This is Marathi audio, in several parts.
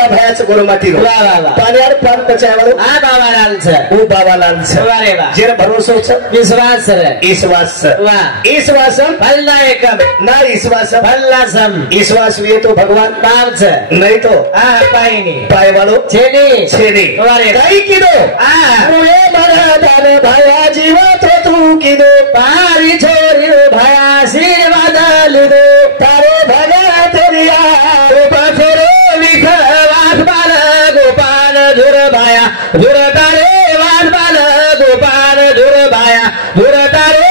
सेवा भयाचं गोरमाटी पाण्यार पान पचायवाळो आ बाबालाल छ ओ बाबालाल छ वारे वा जेर भरोसो छ विश्वास ईश्वास वाह ईश्वास फलना एकम ना ईश्वास फलसम ईश्वास हुए तो भगवान पाव छ नहीं तो आ पाईनी पाए वालो छेनी छेनी वारे कई किदो आ मुळे मरा दान भया जीव तो तू किदो पारी छोरी भया आशीर्वाद लिदो तारे भगा तेरिया पथरो लिख वाटपाल गोपाल धुर भाया धुर तारे वाटपाल गोपाल धुर भाया धुर तारे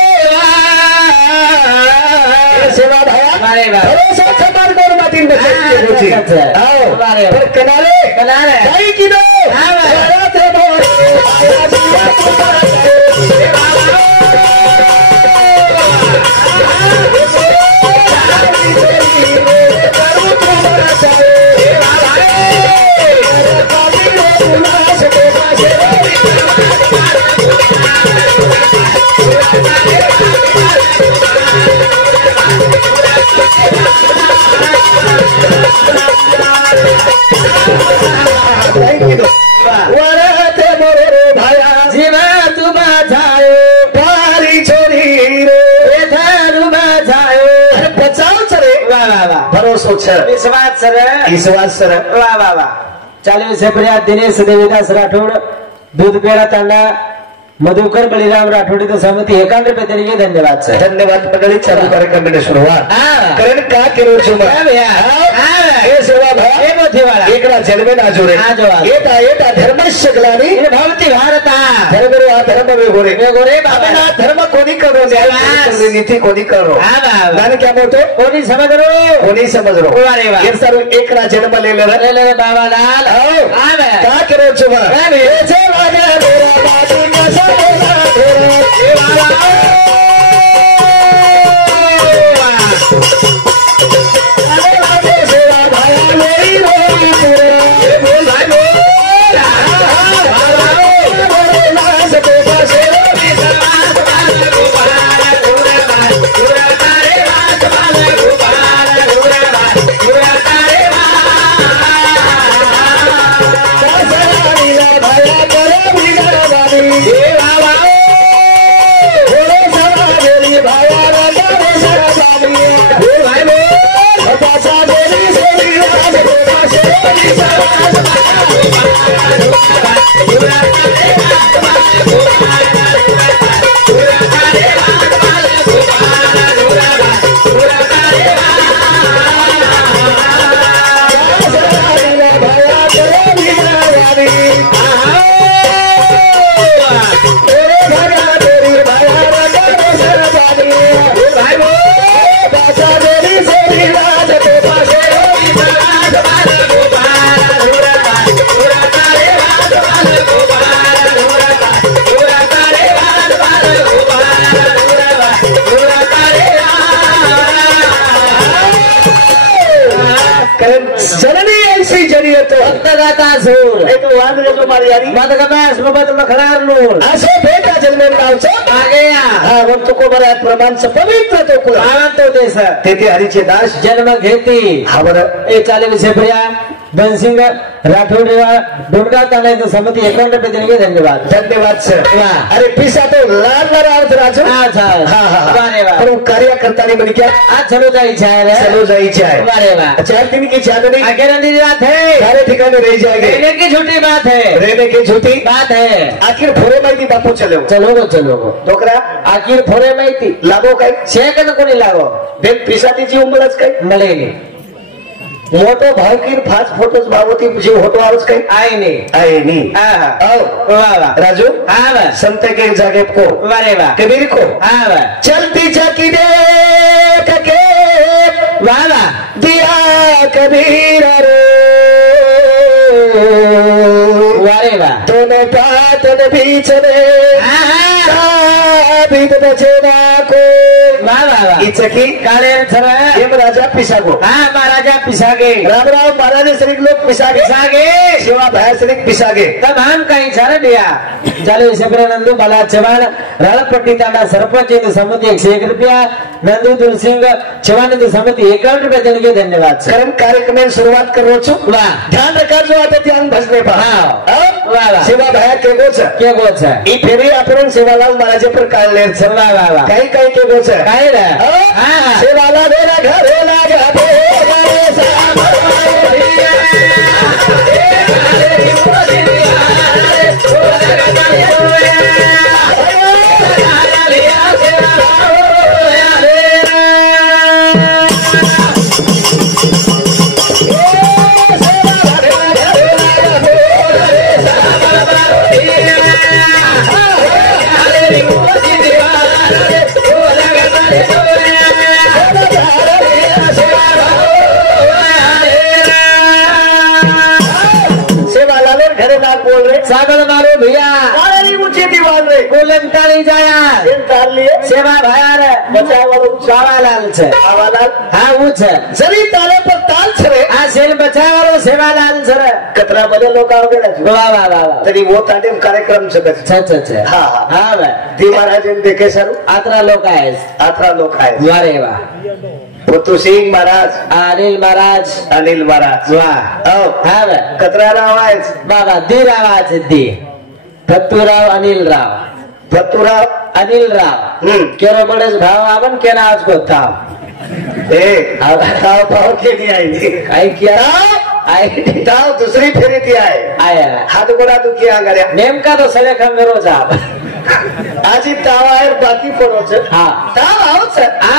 सेवा भया वारे वा भरोसा खबर गोरमाटी में होती आओ वारे पर कनाले कई किदो हाँ रात वरते मोरो भाया जीवा तुमा जायो पारी छोरी रे एथानु बजायो अरे बचाव चरे वा वा वा भरोसो छ विश्वास सर ईश्वास सर वा वा वा चालू सेपऱ्या दिनेश देवीदास राठोड दूध पेढा तांडा मधुकर बळीराम राठोडीचं समिती 51 रुपये देणगी धन्यवाद सर धन्यवाद मंडळी चालू कार्यक्रमाची सुरुवात हाँ कारण का केलो छुमा हाँ ए सेवा भया ए मोथीवाला एकला जन्मे ना जोडे आजो येता धर्मस्य ग्लानी इन भवती भारता धर्मरो आ धर्म वेगोरे वेगोरे बाबा आपला धर्म कोणी करो न्याय नीती कोणी करो हाँ बाबा नाने क्या बोलतो कोणी समझ रो कोणी समजरो वारे वा ये सर्व एकला जन्म लेले ले बाबा लाल आओ हाँ बे का करो छुमा बे ऐसे वाजा मेरा बाजी का सवेला ए बाबा सेवा भया मेरी रोई पूरे बोल भाई बोल लाज के पासे विश्वास वाला गोपाल धुर भाई धुर तारे वास वाला गोपाल धुर भाई धुर तारे भया करे बिगड़वानी ए बाबा थोड़े सवारी भया राजा सरदानी बोल भाई बोल पासा देवी सेवी राज के पासे विश्वास वाला गोपाल धुर भाई धुर तारे वास वाला गोपाल धुर तारे वास वाला गोपाल धुर भाई धुर तारे भया करे बिगड़वानी तेरे भया तेरी भया राजा सरदानी भाई बोल पासा देवी सेवी राज के पासे विश्वास वाला गोपाल धुर भाई धुर तारे वास वाला गोपाल धुर भाई धुर तारे वास वाला गोपाल धुर भाई धुर तारे कारण जननी ऐसी जरिये तो भक्तदाता सूर एक वाद जो मारी यारी मदगमास मोहम्मद मखलार नूर असो बेटा जन्मे गावचं आ गया हा वक्त को बरा प्रमाणचं पवित्र तो कुळ आनंद तो देश तेथे हरीचे दास जन्म घेती हा बरं ए चाले सेपऱ्या बनसिंग राठोड डोंडगा तांड्याचं समिती 51 रुपये देणगी धन्यवाद धन्यवाद सर वाह. अरे पिसा तो लाल अर्थ राजू अच्छा हा हा वारे वा पण कार्यकर्ताने म्हणे क्या आज चलो जायची आहे चलो जायचे आहे वारे वा चार दिन की चांदनी आगे बात है सारे ठिकाणी रह जाएंगे रहने की छोटी बात है रहने की झूठी बात है आखिर फोरे माहिती बापू चलो चलो डोकरा आखिर फोरे माहिती लागो काय शेकन कोणी लागो बेन पिसातीची उंबळच काय मलेली मोठो भावकीन फास्ट फोटोज भावती जीव होतो आवाज काय आईने आहे नी हाँ आओ वाह राजू हाँ वाह संत के जागे को वारे वाह कबीर को हाँ वाह चलती चकी देख के वाह वाह दिया कबीर रो वारे वाह दोनों पातन बीच में हाँ साबित बचना को वाह वाह वाह इचकी काळे सर हेमराजा पिसागो हा महाराजा पिसागे रामराव महाराज श्री लोक पिसागे पिसागे शिवा भाया श्री पिसागे तमाम काही सर दिया चालू शबरे नंदू बाला चव्हाण राळपट्टी तांडा सरपंच इंदु समिति 101 रुपया नंदू दुलसिंग चव्हाण इंदु समिति 51 रुपया देने के धन्यवाद सर कारण कार्यक्रम में शुरुआत कर रो छु वाह ध्यान रखा जो आता ध्यान भजने पर हाँ वाह वाह सेवा भाया के गोच के गोच है ई फेरी आपण सेवालाल महाराज पर काल ले वाह वाह वाह काही काही के गोच है काय रे हां सेवाला देना घरे लागा सागर मारो भैया ऊंची दीवार रे कोलन ताली जाया ताल लिए सेवा भाया रे बचावालो सेवालाल छे आवालाल हाँ वो छे जरी ताले पर ताल छरे आ सेल बचावालो सेवालाल छे कतरा बड़े लोग आओ गेला वाह वाह वाह तरी वो ताडे कार्यक्रम से छे हां हां भाई दी महाराज ने देखे सर आतरा लोग आए आतरा लोग आए वारे वाह पुतु सिंह महाराज अनिल महाराज वाह हाँ भाई कतरा राव आए बाबा दी आवाज दी भत्तूराव अनिल राव केरो बड़े भाव आवन के ना आज को था ए ताव पाव के नहीं आई आई क्या आई ताव दूसरी फेरी थी आया हाथ गोड़ा दुखी आ गया नेमका तो सले खंगरो जा आजी ताव आए बाकी पड़ो छे हां ताव आओ छे आ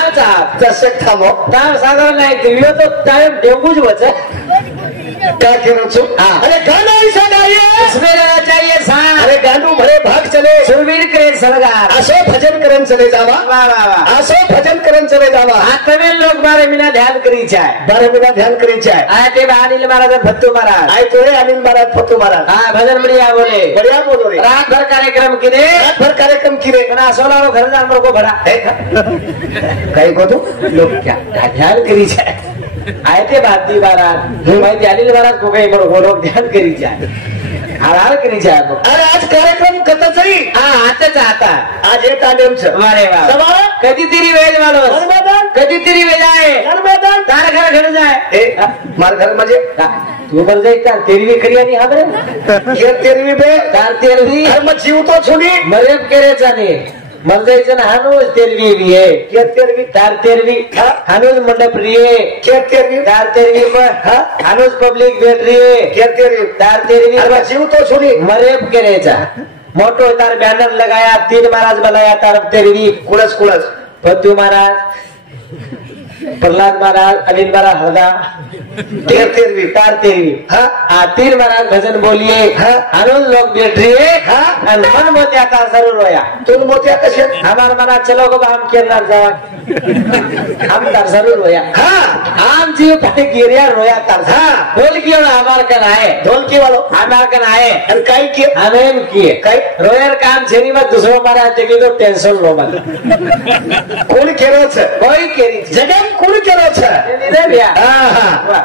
दर्शक थामो ताव साधारण नहीं दिव्यो तो टाइम डेंगू ज बचे क्या करो छु अरे गाना ऐसा गाइए इसमें रहना चाहिए सान अरे गानू भरे भाग चले सुरवीर करे सरदार आसो भजन करन चले जावा वाह वाह वाह आसो भजन करन चले जावा तमे लोग बारे बिना ध्यान करी जाए बारे बिना ध्यान करी जाए आते अनिल महाराज भत्तू महाराज आए तो अनिल महाराज फत्तू महाराज हाँ भजन बढ़िया बोलो रे रात भर कार्यक्रम किने रात भर कार्यक्रम किने बना 16 रो घर जानवर को भरा कहीं को तो लोग क्या ध्यान करी जाए आए थे बाती महाराज भाई अनिल महाराज को कहीं वो लोग ध्यान करी जाए हार करी जाए अरे आज कार्यक्रम कत सही हाँ आता चाहता आज ये तालीम से अरे वाह सवाल कदी तेरी वेज वालो कदी तेरी वेज आए तार घर जाए मार घर मजे तू मर जाए तार तेरी भी करिया नहीं हाबरे ये तेरी भी बे तार तेरी घर में जीव तो छुनी मरेब करे जाने मर जाए जन हानोज तेरवी भी है क्या तेरवी तार तेरवी हानोज मंडप रही है क्या तेरवी तार तेरवी पर हानोज पब्लिक बैठ रही है क्या तेरवी तार तेरवी पर जीव तो छुनी मरेब करे जा मोटो तार बैनर लगाया 3 महाराज बनाया तार तेरवी कुलस भत्तू महाराज प्रहलाद महाराज अनिल महाराज हरदा तेरवी तार तेरवी हाँ 3 महाराज भजन बोलिए हानोज लोग बैठ रही है मन मोतिया तार जरूर रोया तुम मोतिया कसे हमार मना चलो को हम केरला जावा हम तार जरूर रोया हम जीव पे गिरिया रोया तार ढोल की हमार कन आए ढोल की वालो हमार कन आए और काई किए हमें किए काई रोयर काम छेनी मत दूसरो महाराज देखी तो टेंशन लो मत कौन केरो छे कोई केरी जगह कौन केरो छे दे भैया हां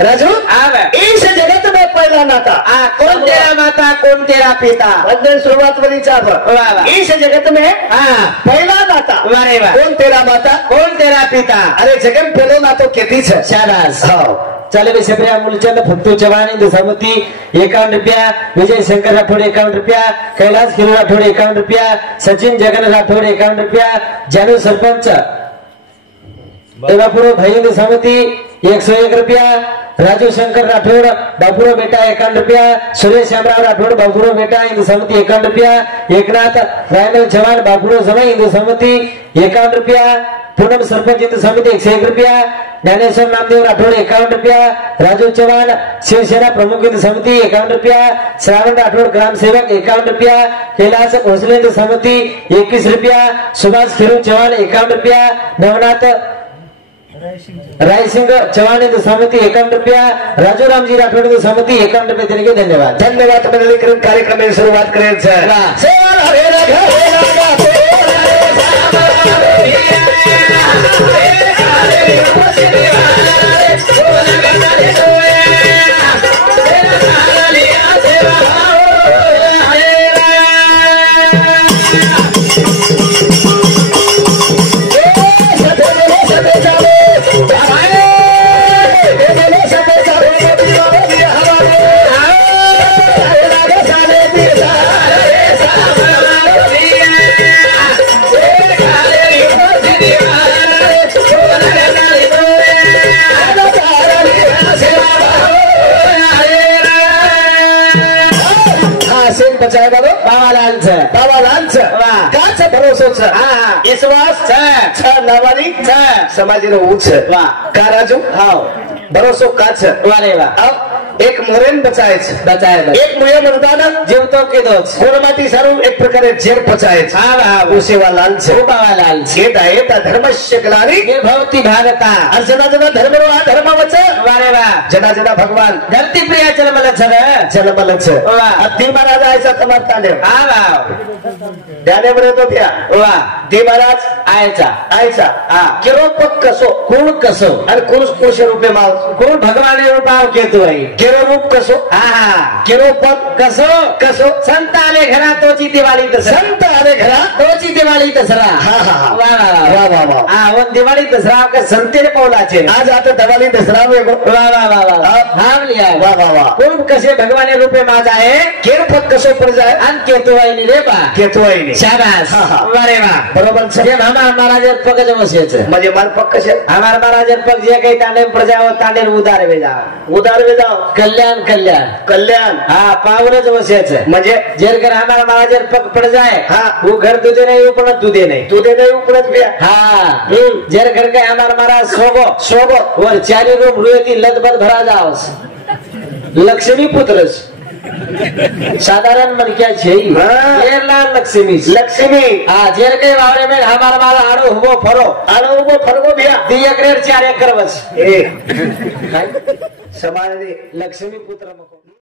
राजू आवे इस जगत में पहला नाता कौन तेरा माता कौन तेरा पिता वंदन शुरुआत वाली चाप इस जगत में पहला नाता कौन तेरा माता कौन तेरा पिता अरे जगत पहलो नातो केती छे शाबाश चले भी सेप्रिया मूलचंद भत्तू चवानी दसमती 51 रुपया विजय शंकर राठौड़ 51 रुपया कैलाश खीरू राठौड़ 51 रुपया सचिन जगन राठौड़ 51 रुपया जानू सरपंच देवापुरो भाई समिति 101 रुपया राजू शंकर राठौड़ बाबूरो बेटा 51 रुपया सुरेश श्यामराव राठौड़ बाबूरो बेटा हिंदू समिति 51 रुपया एकनाथ रायमल चौहान बाबूरो समय हिंदू समिति 51 रुपया पूनम सरपंच हिंदू समिति 101 रुपया ज्ञानेश्वर नामदेव राठौड़ 51 रुपया राजू चौहान शिवसेना प्रमुख हिंदू समिति 51 रुपया श्रावण राठौड़ ग्राम सेवक 51 रुपया कैलाश भोसले हिंदू समिति 21 रुपया सुभाष खीरू चौहान 51 रुपया नवनाथ राय सिंह चौहान हिंदू समिति 51 रुपया राजू रामजी राठौड़ हिंदू समिति 51 रुपये देने के धन्यवाद धन्यवाद कार्यक्रम में शुरुआत करें बचाए बाबा बाबालाल काच भरोसो विश्वास नावानी समाजी नो ऊंच का राजू भरोसो काच एक मोरेन बचाए एक मुळे म्हणताना जीवतो केदोच कोणमाती सारू एक प्रकारे जेर पचाए उसेवा लाल छे बाबालाल छे दायता धर्मस्य कलारी भवती भारता अर्जना जना धर्मरो आ धर्म वच वारे वा जना जना भगवान धरती प्रिय जन्मल छ ती महाराज आयचा तमार तांडे ध्याने बरे तो भ्या ती महाराज आयचा केरो पक कसो कोण कसो आणि कोण रूपे माव कोण भगवाने रूपाव केतो आहे केरो रूप कसो केरो पक कसो संत आले घरा तोची दिवाळी दसरा संत आले घरा तोची दिवाळी दसरा वा वन दिवाळी दसरा का संतेने पावलाचे आज आता दिवाळी दसरा कोण कसे भगवाने रूपे माझा आहे केर पक कसो पड जाय आणि केतो आहे रे बा केतो आहे शाबास वारे वा बरोबर छे हमार महाराज पक जे बसेचे म्हणजे मार पक कसे हमार महाराज पक जे काही तांडे प्रजा तांडे उदार वे जाओ कल्याण पावरच बसायचं म्हणजे जर घर हमारा महाराज पक पड़ जाए वो घर तुझे नहीं उपड़ तुझे नहीं उपड़त भी जर घर के हमारा महाराज सोगो और चारी रूम रुएती लदबद भरा जाओ लक्ष्मी पुत्रस साधारण मन क्या छे लक्ष्मी जेर के वावरे में हमारा मारा आड़ो हुबो फरो भैया 2 एकड़ 4 एकड़ बस समाज लक्ष्मी पुत्र